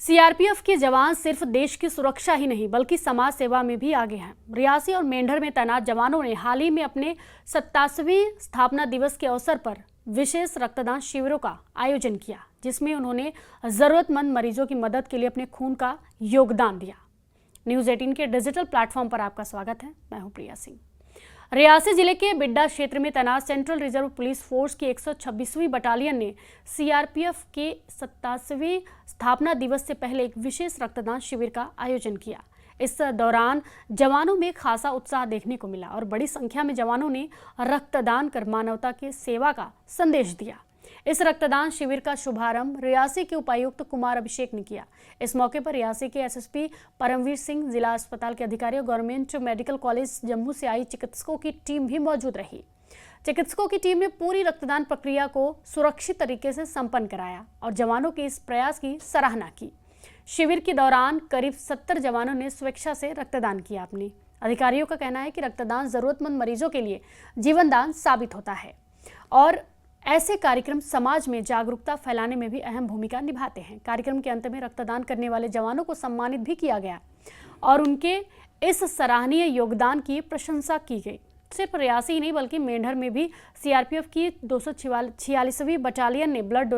CRPF के जवान सिर्फ देश की सुरक्षा ही नहीं बल्कि समाज सेवा में भी आगे हैं। रियासी और मेंढर में तैनात जवानों ने हाल ही में अपने 87वें स्थापना दिवस के अवसर पर विशेष रक्तदान शिविरों का आयोजन किया, जिसमें उन्होंने जरूरतमंद मरीजों की मदद के लिए अपने खून का योगदान दिया। न्यूज़ 18 के डिजिटल प्लेटफॉर्म पर आपका स्वागत है। मैं हूं प्रिया सिंह। रियासी जिले के बिड्डा क्षेत्र में तैनात सेंट्रल रिजर्व पुलिस फोर्स की 126वीं बटालियन ने सीआरपीएफ के 87वें स्थापना दिवस से पहले एक विशेष रक्तदान शिविर का आयोजन किया। इस दौरान जवानों में खासा उत्साह देखने को मिला और बड़ी संख्या में जवानों ने रक्तदान कर मानवता की सेवा का संदेश दिया। इस रक्तदान शिविर का शुभारंभ रियासी के उपायुक्त कुमार अभिषेक ने किया। इस मौके पर रियासी के एसएसपी परमवीर सिंह, जिला अस्पताल के अधिकारी और गवर्नमेंट मेडिकल कॉलेज जम्मू से आई चिकित्सकों की टीम भी मौजूद रही। चिकित्सकों की टीम ने पूरी रक्तदान प्रक्रिया को सुरक्षित तरीके से संपन्न कराया और जवानों के इस प्रयास की सराहना की। शिविर के दौरान करीब 70 जवानों ने स्वेच्छा से रक्तदान किया। अपने अधिकारियों का कहना है कि रक्तदान जरूरतमंद मरीजों के लिए जीवनदान साबित होता है और ऐसे कार्यक्रम समाज में जागरूकता फैलाने में भी अहम भूमिका निभाते हैं। कार्यक्रम के अंत में रक्तदान करने वाले जवानों को सम्मानित भी किया गया और उनके इस सराहनीय योगदान की प्रशंसा की गई। सिर्फ रियासी ही नहीं बल्कि मेंढर में भी सीआरपीएफ की 246वीं बटालियन ने ब्लड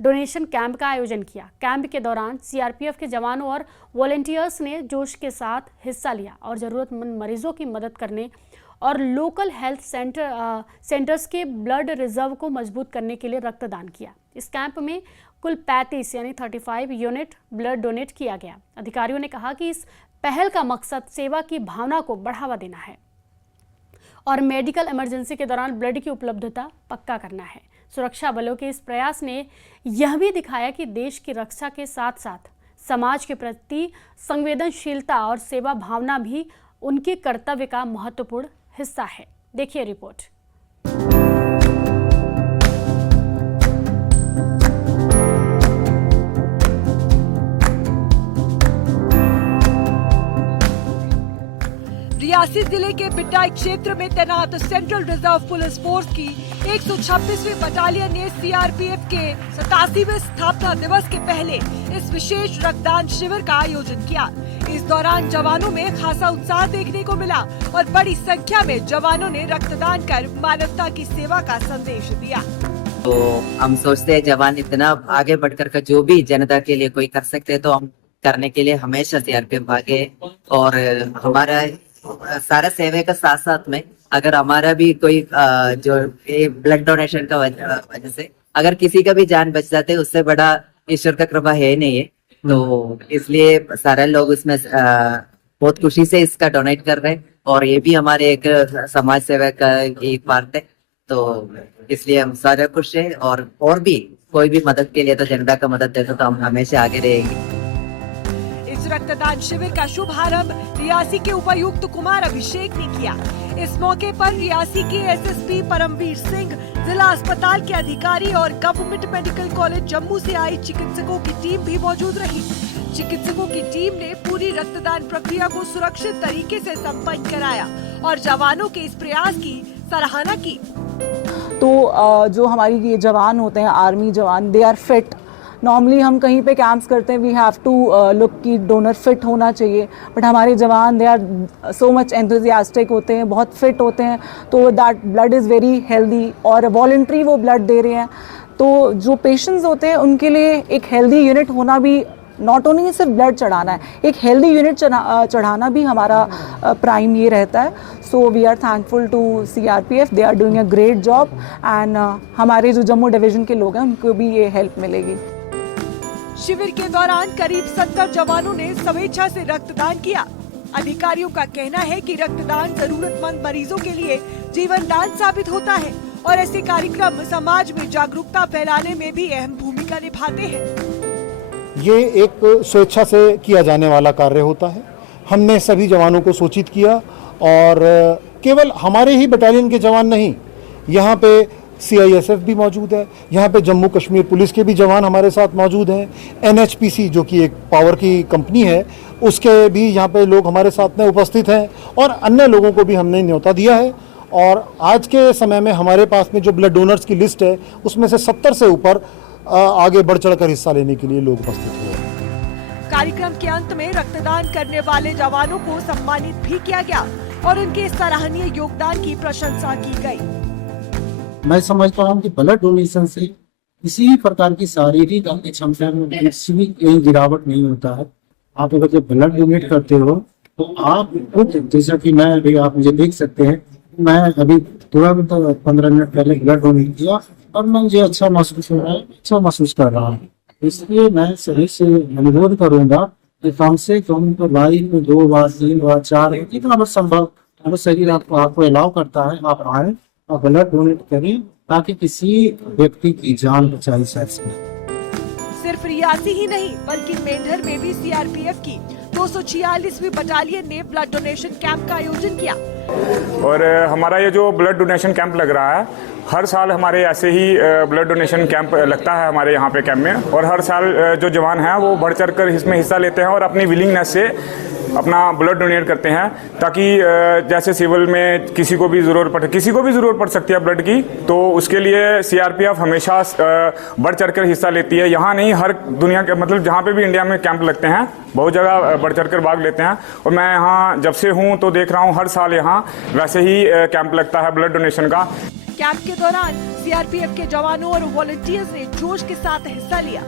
डोनेशन कैंप का आयोजन किया। कैंप के दौरान सीआरपीएफ के जवानों और वॉलंटियर्स ने जोश के साथ हिस्सा लिया और ज़रूरतमंद मरीजों की मदद करने और लोकल हेल्थ सेंटर्स के ब्लड रिजर्व को मजबूत करने के लिए रक्तदान किया। इस कैंप में कुल 35 यानी 35 यूनिट ब्लड डोनेट किया गया। अधिकारियों ने कहा कि इस पहल का मकसद सेवा की भावना को बढ़ावा देना है और मेडिकल इमरजेंसी के दौरान ब्लड की उपलब्धता पक्का करना है। सुरक्षा बलों के इस प्रयास ने यह भी दिखाया कि देश की रक्षा के साथ साथ समाज के प्रति संवेदनशीलता और सेवा भावना भी उनके कर्तव्य का महत्वपूर्ण हिस्सा है। देखिए रिपोर्ट। रियासी जिले के बिड्डा क्षेत्र में तैनात सेंट्रल रिजर्व पुलिस फोर्स की 126वीं बटालियन ने सीआरपीएफ के 87वें स्थापना दिवस के पहले इस विशेष रक्तदान शिविर का आयोजन किया। इस दौरान जवानों में खासा उत्साह देखने को मिला और बड़ी संख्या में जवानों ने रक्तदान कर मानवता की सेवा का संदेश दिया। तो हम सोचते हैं जवान इतना आगे बढ़कर का जो भी जनता के लिए कोई कर सकते हैं तो हम करने के लिए हमेशा सीआरपीएफ आगे। और हमारा सारा सेवे का साथ साथ में अगर हमारा भी कोई जो ब्लड डोनेशन का वजह से अगर किसी का भी जान बच जाते उससे बड़ा ईश्वर का कृपा है नहीं है। तो इसलिए सारे लोग उसमें बहुत खुशी से इसका डोनेट कर रहे हैं और ये भी हमारे एक समाज सेवा का एक पार्ट है। तो इसलिए हम सारे खुश हैं और भी कोई भी मदद के लिए तो जनता का मदद देते तो हम हमेशा आगे रहेंगे। रक्तदान शिविर का शुभारंभ रियासी के उपायुक्त कुमार अभिषेक ने किया। इस मौके पर रियासी के एसएसपी परमवीर सिंह, जिला अस्पताल के अधिकारी और गवर्नमेंट मेडिकल कॉलेज जम्मू से आई चिकित्सकों की टीम भी मौजूद रही। चिकित्सकों की टीम ने पूरी रक्तदान प्रक्रिया को सुरक्षित तरीके से संपन्न कराया और जवानों के इस प्रयास की सराहना की। तो जो हमारी ये जवान होते हैं, आर्मी जवान, दे आर फिट। नॉर्मली हम कहीं पे कैंप्स करते हैं, वी हैव टू लुक कि डोनर फिट होना चाहिए, बट हमारे जवान they are so much enthusiastic होते हैं, बहुत फिट होते हैं, तो that blood is very healthy और वॉलंटरी वो ब्लड दे रहे हैं। तो जो पेशेंट्स होते हैं उनके लिए एक हेल्दी यूनिट होना भी, नॉट ओनली सिर्फ ब्लड चढ़ाना है, एक हेल्दी यूनिट चढ़ाना भी हमारा प्राइम ये रहता है। So we are thankful to CRPF, they are doing a great job and हमारे जो जम्मू डिवीज़न के लोग हैं उनको भी ये हेल्प मिलेगी। शिविर के दौरान करीब 70 जवानों ने स्वेच्छा से रक्तदान किया। अधिकारियों का कहना है कि रक्तदान जरूरतमंद मरीजों के लिए जीवनदान साबित होता है और ऐसे कार्यक्रम समाज में जागरूकता फैलाने में भी अहम भूमिका निभाते हैं। ये एक स्वेच्छा से किया जाने वाला कार्य होता है। हमने सभी जवानों को सूचित किया और केवल हमारे ही बटालियन के जवान नहीं, यहाँ पे सीआईएसएफ भी मौजूद है, यहाँ पे जम्मू कश्मीर पुलिस के भी जवान हमारे साथ मौजूद हैं। एनएचपीसी जो कि एक पावर की कंपनी है उसके भी यहाँ पे लोग हमारे साथ में उपस्थित हैं और अन्य लोगों को भी हमने न्योता दिया है। और आज के समय में हमारे पास में जो ब्लड डोनर्स की लिस्ट है उसमें से 70 से ऊपर आगे बढ़ चढ़कर हिस्सा लेने के लिए लोग उपस्थित हुए। कार्यक्रम के अंत में रक्तदान करने वाले जवानों को सम्मानित भी किया गया और उनके सराहनीय योगदान की प्रशंसा की गई। मैं समझता हूँ कि ब्लड डोनेशन से किसी प्रकार की शारीरिक अपनी क्षमता में किसी भी कहीं गिरावट नहीं होता है। आप अगर जब ब्लड डोनेट करते हो तो आप खुद, जैसा कि मैं अभी, आप मुझे देख सकते हैं, मैं अभी तुरंत 15 मिनट पहले ब्लड डोनेट किया और मुझे अच्छा महसूस हो रहा है, अच्छा महसूस कर रहा हूँ। इसलिए मैं सभी से अनुरोध करूंगा कि कम से कम तो लाइफ में 2 बार 3 बार 4 बार जितना भी संभव अगर शरीर आपको अलाउ करता है, आप आए और ब्लड डोनेट करें ताकि किसी व्यक्ति की जान बचाई जा सके। सिर्फ रियासी ही नहीं बल्कि मेंढर में भी सीआरपीएफ की 246वीं बटालियन ने ब्लड डोनेशन कैंप का आयोजन किया। और हमारा ये जो ब्लड डोनेशन कैंप लग रहा है, हर साल हमारे ऐसे ही ब्लड डोनेशन कैंप लगता है हमारे यहाँ पे कैंप में, और हर साल जो जवान हैं वो बढ़ चढ़ कर इसमें हिस्सा लेते हैं और अपनी विलिंगनेस से अपना ब्लड डोनेट करते हैं, ताकि जैसे सिविल में किसी को भी ज़रूरत पड़ सकती है ब्लड की, तो उसके लिए सीआरपीएफ हमेशा बढ़ चढ़ कर हिस्सा लेती है। यहाँ नहीं, हर दुनिया के, मतलब जहाँ पे भी इंडिया में कैंप लगते हैं बहुत जगह बढ़ चढ़ कर भाग लेते हैं। और मैं यहाँ जब से हूँ तो देख रहा हूँ हर साल यहाँ वैसे ही कैंप लगता है ब्लड डोनेशन का। कैंप के दौरान सीआरपीएफ के जवानों और वॉलंटियर्स ने जोश के साथ हिस्सा लिया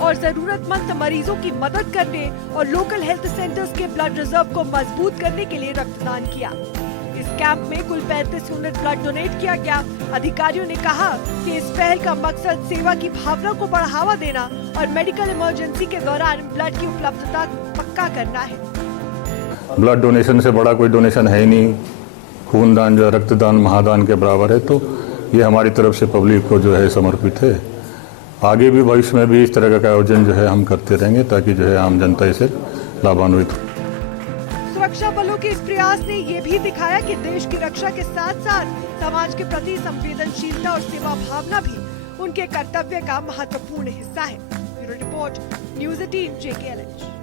और जरूरतमंद मरीजों की मदद करने और लोकल हेल्थ सेंटर्स के ब्लड रिजर्व को मजबूत करने के लिए रक्तदान किया। इस कैंप में कुल 35 यूनिट ब्लड डोनेट किया गया। अधिकारियों ने कहा कि इस पहल का मकसद सेवा की भावना को बढ़ावा देना और मेडिकल इमरजेंसी के दौरान ब्लड की उपलब्धता पक्का करना है। ब्लड डोनेशन से बड़ा कोई डोनेशन है ही नहीं। खूनदान जो रक्तदान महादान के बराबर है, तो ये हमारी तरफ से पब्लिक को जो है समर्पित है। आगे भी भविष्य में भी इस तरह का आयोजन जो है हम करते रहेंगे, ताकि जो है आम जनता इसे लाभान्वित हो। सुरक्षा बलों के इस प्रयास ने ये भी दिखाया कि देश की रक्षा के साथ साथ समाज के प्रति संवेदनशीलता और सेवा भावना भी उनके कर्तव्य का महत्वपूर्ण हिस्सा है। Bureau report, news 18 JKLH।